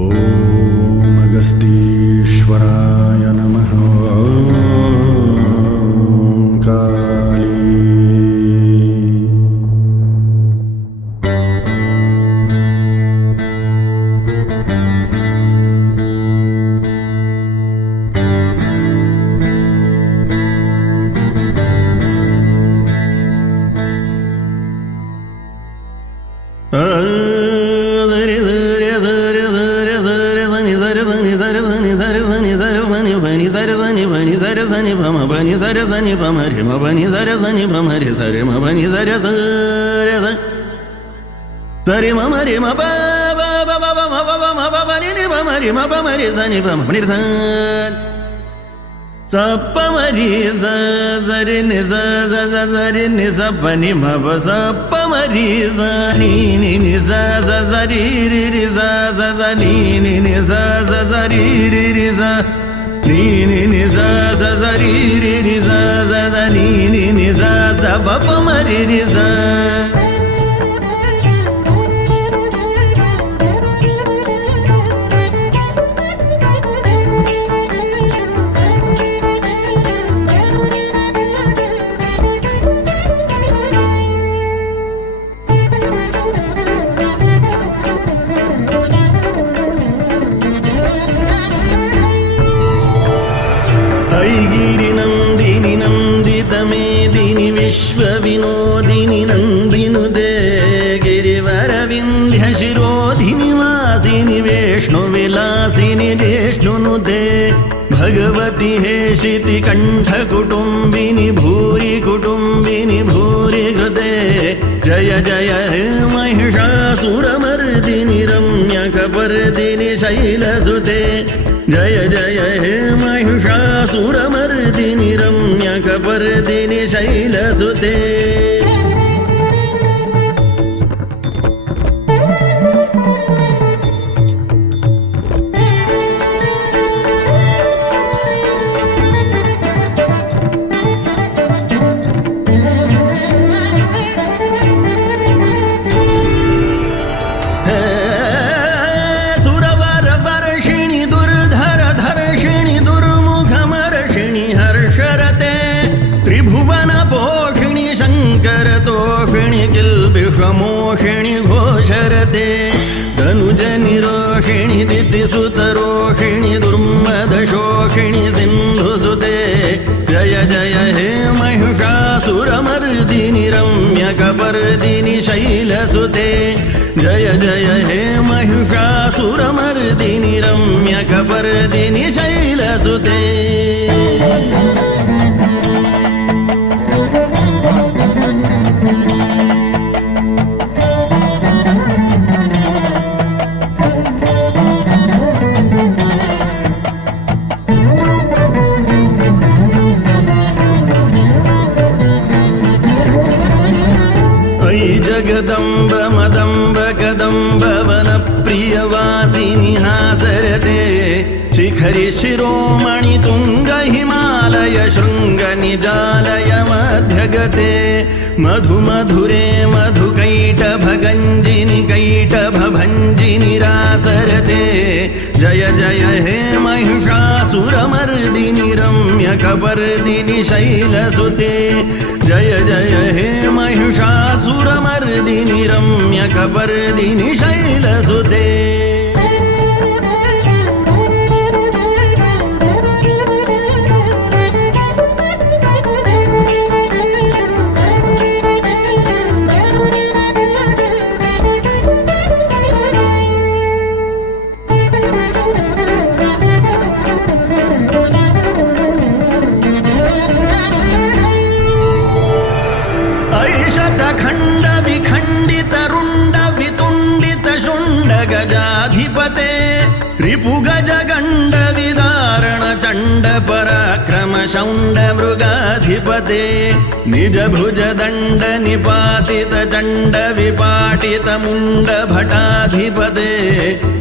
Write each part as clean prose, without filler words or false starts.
ಓಂ ಅಗಸ್ತೀಶ್ವರಾಯ ನಮಃ. ಕಾಳಿ ಸಪ್ಪಮರಿ ಸರಿ ನಿಜ ಸರಿ ನಿಜ ಬನಿ ಮಬ ಸಪ್ಪಮರಿ ಸರಿ ನಿಜ ಸರಿ ರಿ ಸರಿ ನಿಜ ಸರಿ ರಿ ನಿಜ ಸರಿ ರಿ ಸರಿ ನಿಜ ಸಪ್ಪಮರಿ ರಿ ಸ ವಿನೋದಿನಿ ನಂದಿನುದೇ ಗಿರಿವರವಿಂಧ್ಯ ಶಿರೋಧಿನಿ ವಾಸಿನಿ ವಿಷ್ಣು ವಿಲಾಸಿನಿ ಜಿಷ್ಣುನುದೇ ಭಗವತಿ ಹೇಷಿತಿ ಕಂಠ ಕುಟುಂಬಿನಿ ಭೂರಿ ಕುಟುಂಬಿನಿ ಭೂರಿ ಹೃದಯ ಜಯ ಜಯ ಹೇ ಮಹಿಷಾಸುರಮರ್ದಿನಿ ರಮ್ಯಕಪರ್ದಿನಿ ಶೈಲಸುತೆ ಜಯ ಜಯ ಹೇ ಮಹಿಷಾಸುರಮರ್ದಿನಿ ರಮ್ಯಕಪರ್ದಿನಿ ಶೈಲಸುತೆ. ಮೋಷಿಣಿ ಘೋಷರತೆ ಧನುಜನಿ ರೋಷಿಣಿ ದಿತಿಸುತರೋಷಿಣಿ ದುರ್ಮದ ಶೋಷಿಣಿ ಸಿಂಧುಸುತೆ ಜಯ ಜಯ ಹೇ ಮಹಿಷಾಸುರಮರ್ದಿನಿ ರಮ್ಯಕಪರ್ದಿನಿ ಶೈಲಸುತೆ ಜಯ ಜಯ ಹೇ ಮಹಿಷಾಸುರಮರ್ದಿನಿ ರಮ್ಯಕಪರ್ದಿನಿ ಶೈಲಸುತೆ. ಜಗದಂಬ ಮದಂಬ ಕದಂಬ ವನ ಪ್ರಿಯವಾಸಿನಿ ಹಾಸರತೆ ಶಿಖರಿ ಶಿರೋಮಣಿ ತುಂಗ ಹಿಮಾಲಯ ಶೃಂಗ ನಿಜಾಲಯ ಮಧ್ಯಗತೆ ಮಧು ಮಧುರೆ ಮಧು ಕೈಟಭ ಗಂಜಿನಿ ಕೈಟಭ ಭಂಜಿನಿ ರಾಸರತೆ ಜಯ ಜಯ ಹೇ ಮಹಿಷಾಸುರಮರ್ದಿನಿ ರಮ್ಯಕಪರ್ದಿನಿ ಶೈಲಸುತೆ ಜಯ ಜಯ ಹೇ ಮಹಿಷಾಸುರಮರ್ದಿನಿ ರಮ್ಯಕಪರ್ದಿನಿ ಶೈಲಸುತೆ. ಖಂಡ ವಿಖಂಡಿತ ರುಂಡ ವಿತುಂಡಿತ ಶುಂಡ ಗಜಾಧಿಪತೆ ರಿಪು ಗಜ ಗಂಡ ವಿದಾರಣ ಚಂಡ ಪರಾಕ್ರಮ ಶೌಂಡ ಮೃಗಾಧಿಪತೆ ನಿಜ ಭುಜ ದಂಡ ನಿಪಾತಿತ ಚಂಡ ವಿಪಾಟಿತ ಮುಂಡ ಭಟಾಧಿಪತೆ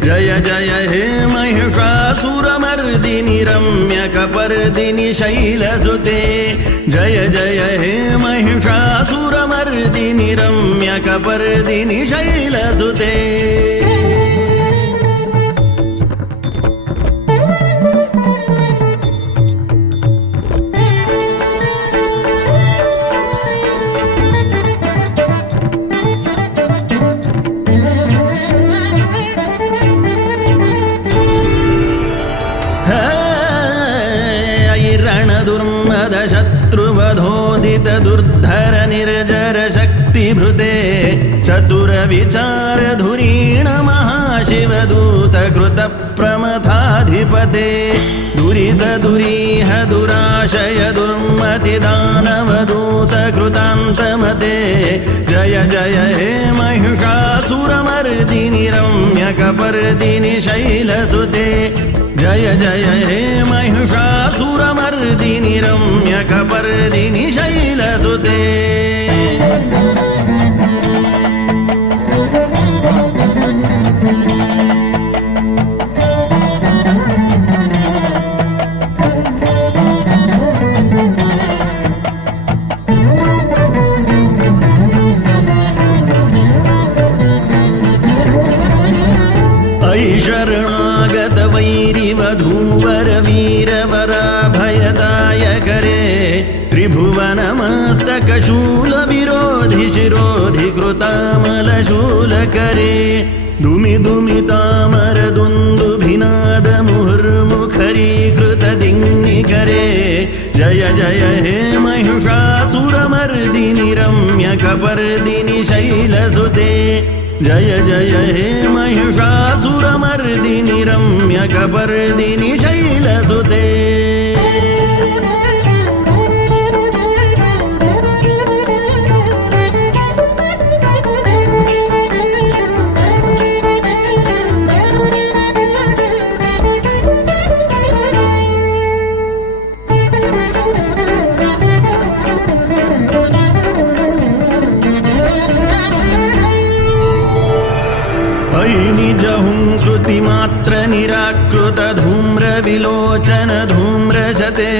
ಜಯ ಜಯ ಹೇ ಮಹಿಷಾಸುರಮರ್ದಿನಿ ರಮ್ಯಕಪರ್ದಿನಿ ಶೈಲಸುತೆ ಜಯ ಜಯ ಹೇ ಮಹಿಷಾಸುರಮರ್ದಿನಿ ರಮ್ಯಕಪರ್ದಿನಿ ಶೈಲಸುತೆ. विनोदित दुर्धर निर्जर शक्तिभृते चतुर विचार धुरीण महाशिवदूत कृत प्रमथाधिपते दुरित दुरीह दुराशय दुर्मति दानवदूत कृतान्तमते जय जय हे महिषासुरमर्दिनि रम्यकपर्दिनि शैलसुते जय जय हे महिषासुरमर्दिनि रम्यकपर्दिनि शैलसुते शरणागत वैरिवधूवर वीरवराभयदायकरे त्रिभुवनमस्तकशूल विरोधि शिरोधि कृतामलशूलकरे दुमि दुमितामर दुन्दुभिनाद मुहुर्मुखरीकृत दिङ्निकरे जय जय हे महिषासुरमर्दिनि रम्यकपर्दिनि शैलसुते जय जय हे महिषासुरमर्दिनि रम्यकपर्दिनि शैलसुते कृतिमात्र निराकृत धूम्र विलोचन धूम्रशते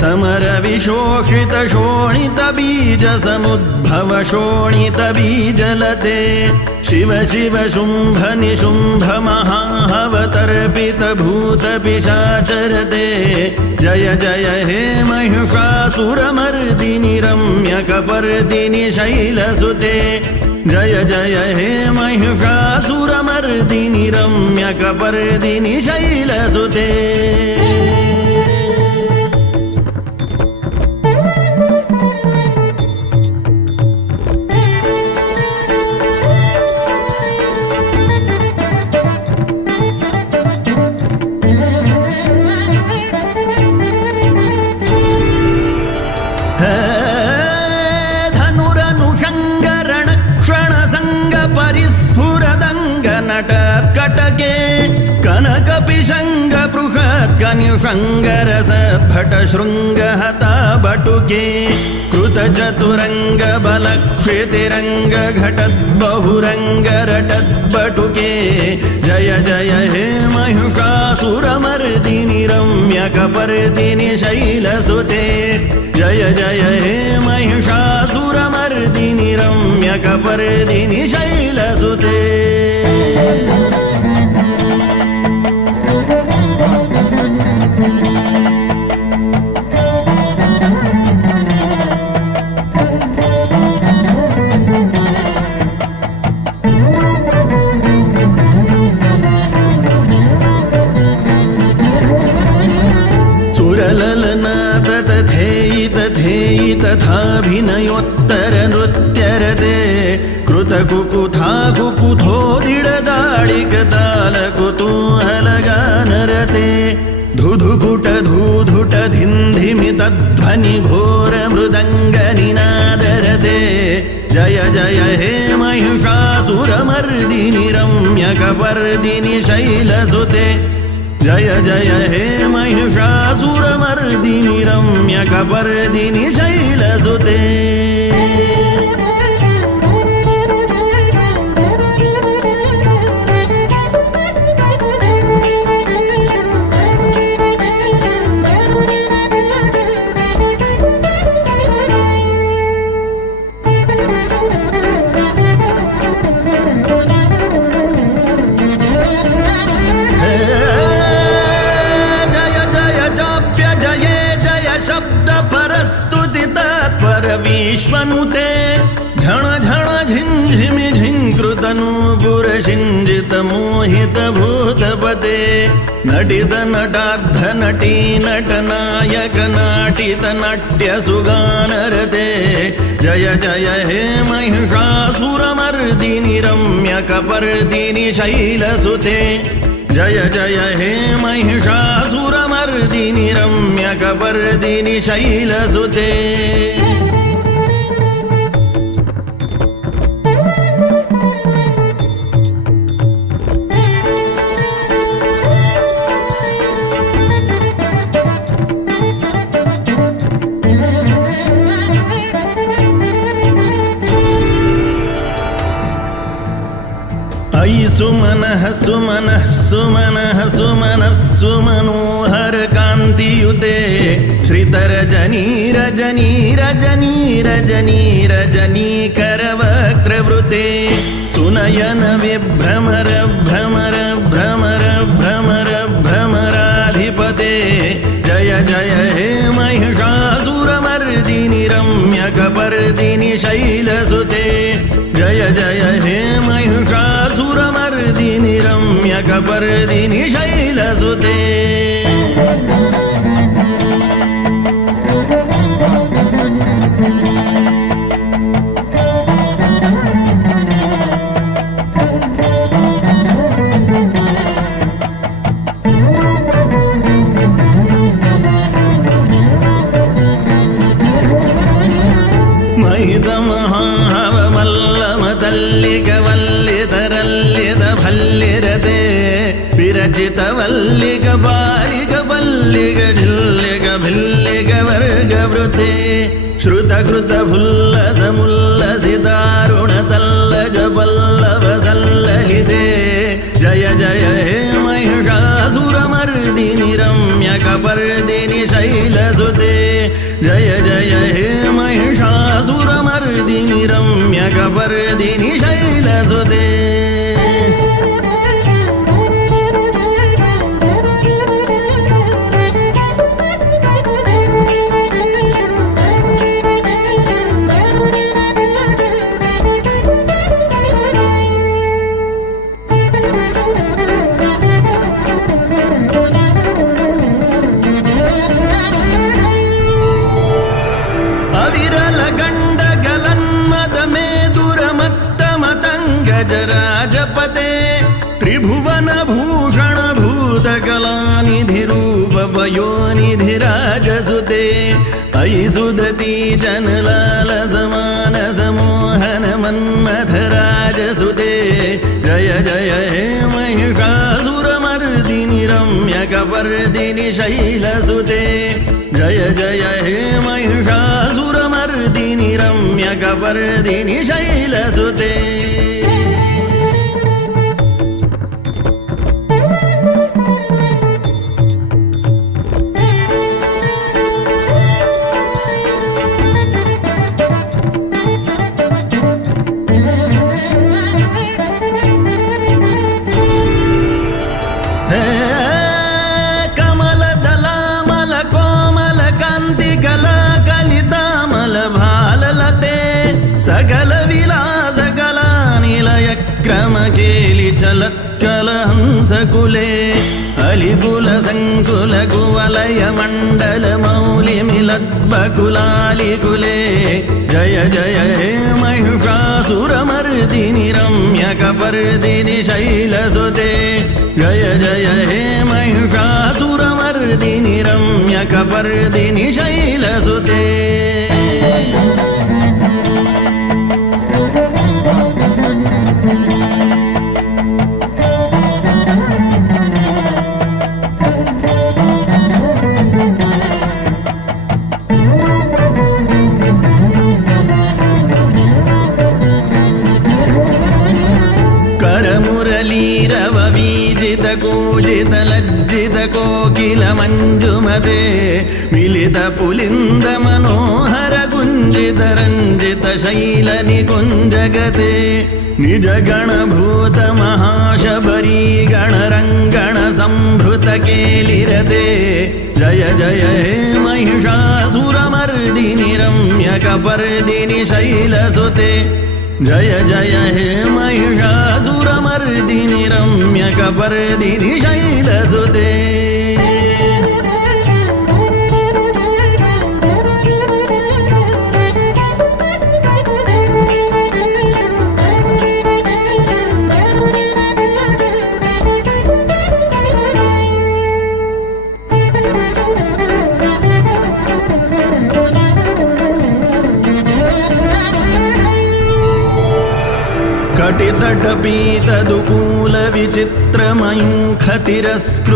समर विशोषित शोणित बीज समुद्भव शोणित बीजलते शिव शिव शुंभ निशुंभ महाहवतर्पित भूत पिशाचरते जय जय हे महिषासुरमर्दिनि रम्यकपर्दिनि शैलसुते जय जय हे महिषासुरमर्दिनि रम्यकपर्दिनि शैलसुते कटके कनकपिशंग बृहत् कनिषंगरस भट शृंगहता बटुके कृत चतुरंग बलक्षितिरंग घटत् बहुरंग रटत् बटुके जय जय हे महिषासुरमर्दिनि रम्यकपर्दिनि शैलसुते जय जय हे महिषासुरमर्दिनि रम्यकपर्दिनि शैलसुते सुरललनाद तथेयि तथेयि तथाभिनयोत्तर नृत्यरते कृतकुकुथा कुपुथोदिडदाडिकताल कुतूहलगानरते धुधुकुट धूधुट धिन्धिमितध्वनि घोर मृदङ्गनिनादरते जय जय हे महिषासुरमर्दिनि रम्यकपर्दिनि शैलसुते जय जय हे महिषासुरमर्दिनि रम्यकपर्दिनि शैलसुते विश्वनुते झण झण झिंझिमि झिंकृतनूपुर शिंजित मोहित भूतपते ನಟಿತ ನಟಾರ್ಧ ನಟಿ ನಟನಾಯಕ ನಾಟಿತ ನಾಟ್ಯ ಸುಗಾನರತೆ ಜಯ ಜಯ ಹೇ ಮಹಿಷಾಸುರಮರ್ದಿನಿ ರಮ್ಯಕಪರ್ದಿನಿ ಶೈಲಸುತೆ ಜಯ ಜಯ ಹೇ ಮಹಿಷಾಸುರಮರ್ದಿನಿ ರಮ್ಯಕಪರ್ದಿನಿ ಶೈಲಸುತೆ ಸುಮನಃ ಸುಮನಃ ಸುಮನಃ ಸುಮನಃ ಸುಮನೋಹರ ಕಾಂತಿಯುತೆ ಶ್ರೀತರ ಜನಿ ರಜನಿ ರಜನಿ ರಜನಿ ರಜನೀಕರವಕ್ರವೃತೆ ಸುನಯನ ವಿಭ್ರಮರ ಭ್ರಮರ ಭ್ರಮರ ಭ್ರಮರ ಭ್ರಮರಾಧಿಪತೆ ಜಯ ಜಯ ಹೇ ಮಹಿಷಾಸುರಮರ್ದಿನಿ ರಮ್ಯಕಪರ್ದಿನಿ ಶೈಲಸುತೆ ಜಯ ಜಯ ಹೇ ಮಹಿಷಾಸುರಮರ್ದಿನಿ ರಮ್ಯಕಪರ್ದಿನಿ ಶೈಲಸುತೆ ಮಹಿತ ಮಹಾಹವಮಲ್ಲಮತಲ್ಲಿಕ ವಲ್ಲಿತರಲ್ಲಿದ ಭಲ್ಲಿರತೆ ವಿರಚಿತ ವಲ್ಲಿಕ ಬಾಲಿಕ ಬಲ್ಲಿಕ ಜಿಲ್ಲಿಕ ಭಿಲ್ಲಿಕ ವರ್ಗವೃತೆ ಶ್ರುತಕೃತ ಭುಲ್ಲಸ ಮುಲ್ಲಸಿದಾರುಣ ತಲ್ಲಜ ಪಲ್ಲವ ಸಲ್ಲಲಿತೆ ಜಯ ಜಯ ಹೇ ಮಹಿಷಾಸುರಮರ್ದಿನಿ ರಮ್ಯಕಪರ್ದಿನಿ ಶೈಲಸುತೆ ಜಯ ಜಯ ಹೇ ಮಹಿಷಾಸುರಮರ್ದಿನಿ ರಮ್ಯಕಪರ್ದಿನಿ ಶೈಲಸುತೆ ರಾಜಪತೆ ತ್ರಿಭುವನ ಭೂಷಣ ಭೂತಕಲಾನಿಧಿ ರೂಪ ಪಯೋನಿಧಿ ರಾಜಸುತೆ ಐಸುದತಿ ಜನಲಾಲ ಸಮಾನ ಸಮೋಹನ ಮನ್ಮಥ ರಾಜಸುತೆ ಜಯ ಜಯ ಹೇ ಮಹಿಷಾಸುರಮರ್ದಿನಿ ರಮ್ಯಕಪರ್ದಿನಿ ಶೈಲಸುತೆ ಜಯ ಜಯ ಹೇ ಮಹಿಷಾಸುರಮರ್ದಿನಿ ರಮ್ಯಕಪರ್ದಿನಿ ಶೈಲಸುತೆ ಸಕಲ ವಿಲಾಸ ಕಲಾನಿಲಯ ಕ್ರಮ ಕೇಲಿ ಚಲತ್ಕಲ ಹಂಸಕುಲೆ ಅಲಿಕುಲ ಸಂಕುಲ ಕುವಲಯ ಮಂಡಲ ಮೌಲಿ ಮಿಲದ್ಬಕುಲಾಲಿಕುಲೆ ಜಯ ಜಯ ಹೇ ಮಹಿಷಾಸುರಮರ್ದಿನಿ ರಮ್ಯಕಪರ್ದಿನಿ ಶೈಲಸುತೆ ಜಯ ಜಯ ಹೇ ಮಹಿಷಾಸುರಮರ್ದಿನಿ ರಮ್ಯಕಪರ್ದಿನಿ ಶೈಲಸುತೆ ಕರಮುರಳೀರವ ವೀಜಿತ ಕೂಜಿತ ಲಜ್ಜಿತ ಕೋಕಿಲ ಮಂಜುಮತೆ ಮಿಲಿತ ಪುಲಿಂದ ಮನೋಹರ ಗುಂಜಿತ ರಂಜಿತ ಶೈಲ ನಿಕುಂಜಗತೆ ನಿಜ ಗಣಭೂತ ಮಹಾಶಬರಿ ಗಣರಂಗಣ ಸಂಭೃತ ಕೇಲಿರತೆ ಜಯ ಜಯ ಹೇ ಮಹಿಷಾಸುರಮರ್ದಿನಿ ರಮ್ಯಕಪರ್ದಿನಿ ಶೈಲಸುತೆ जय जय हे महिषासुरमर्दिनि रम्यकपर्दिनि शैलसुते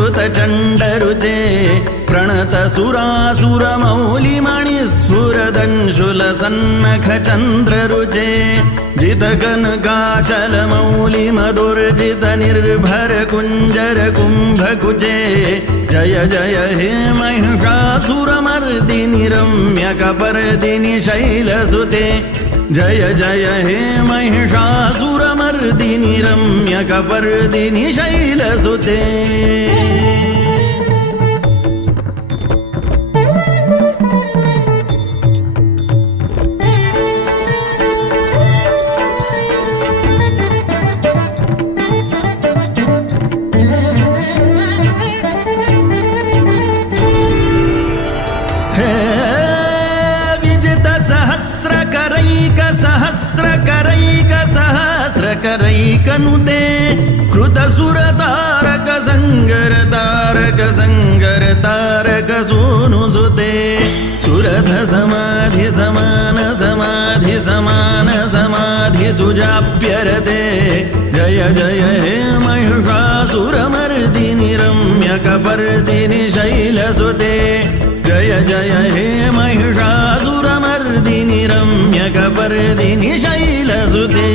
कटितटपीतदुकूलविचित्रमयूखतिरस्कृतचण्डरुचे प्रणतसुरासुरमौलिमणिस्फुरदंशुलसन्नखचन्द्ररुचे जितकनकाचलमौलिमदुर्जितनिर्भरकुञ्जरकुम्भकुचे जय जय हे महिषासुरमर्दिनि रम्यकपर्दिनि शैलसुते जय जय हे महिषासुरमर्दिनि रम्यकपर्दिनि शैलसुते करैकनुते कृतसुरतारक संगर सूनुसुते सुरथ समाधि समान सुजाप्यरते जय जय हे महिषासुरमर्दिनि रम्यकपर्दिनि शैलसुते जय जय हे महिषासुरमर्दिनि रम्यकपर्दिनि शैलसुते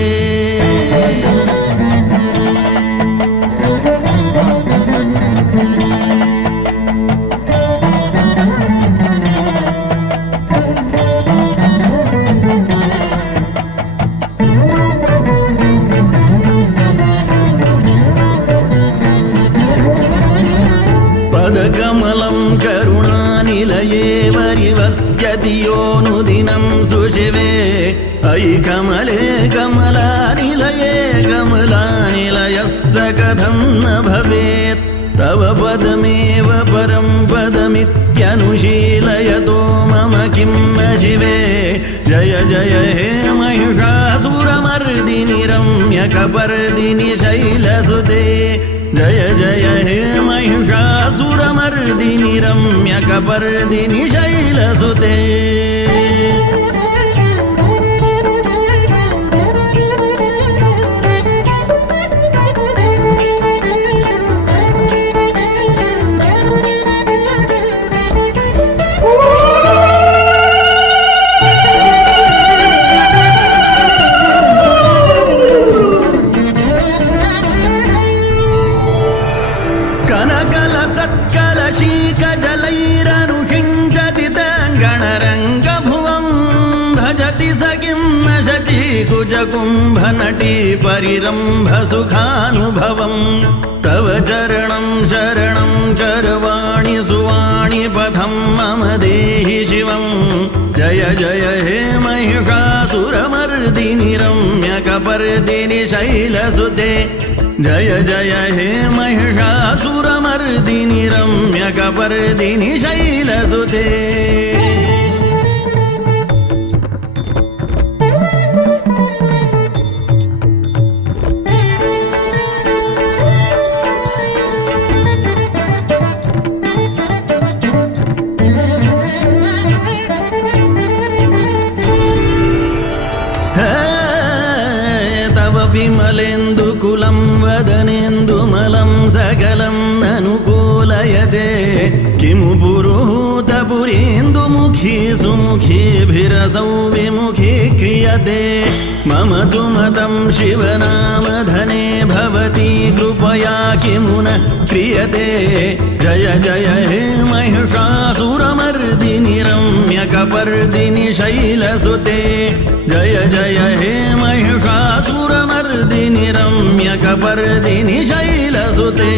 पदकमलं करुणानिलये वरिवस्यति योऽनुदिनं सुशिवे अयि कमले कमलानिलये कमलानिलयः स कथं न भवेत् तव पदमेव परं पदमित्यनुशीलयतो मम किं न शिवे जय जय हे महिषासुरमर्दिनि रम्यकपर्दिनि शैलसुते जय जय हे महिषासुरमर्दिनि रम्यकपर्दिनि शैलसुते कुम्भनटी परिरम्भसुखानुभवं तव चरणं शरणं करवाणि सुवाणि पथं मम देहि शिवं जय जय हे महिषासुरमर्दिनि रम्यकपर्दिनि शैलसुते जय जय हे महिषासुरमर्दिनि रम्यकपर्दिनि शैलसुते विमलेन्दुकुलं वदनेन्दुमलं सकलं अनुकूलयते किमु पुरुहूतपुरीन्दुमुखी सुमुखीभिरसौ विमुखी क्रियते मम तु मतं शिवनामधने भवती कृपया किमु न क्रियते जय जय हे महिषासुरमर्दिनि रम्यकपर्दिनि शैलसुते जय जय हे महिषासुरमर्दिनि रम्यकपर्दिनि शैलसुते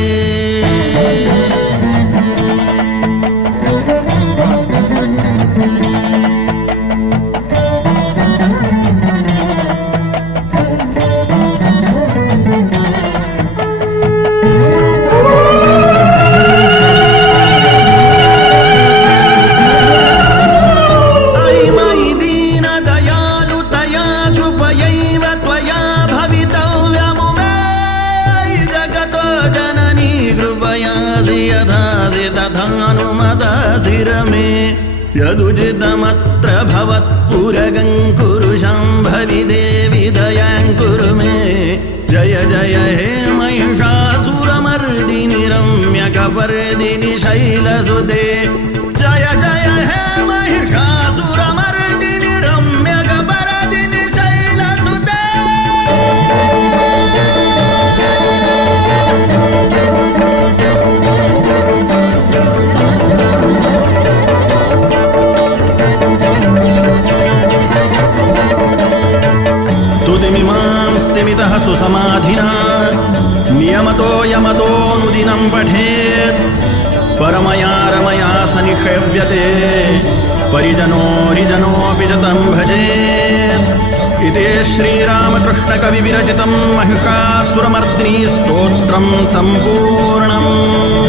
यथासि यथासि तथानुमतासि रमे यदुचितमत्र भवत्पुरगं कुरु शाम्भवि देवि दयां कुरु मे जय जय हे महिषासुरमर्दिनि रम्यकपर्दिनि शैलसुते जय जय हे महिषासुरमर्दिनि रम्यकपर्दिनि शैलसुते तुतिमिमां स्तिमितः सुसमाधिना नियमतो यमतोऽनुदिनं पठेत् परमया रमया सनिषेव्यते परिजनोरिजनोऽपि च तं भजेत् इति श्रीरामकृष्णकविविरचितं महिषासुरमर्दिनी स्तोत्रं सम्पूर्णम्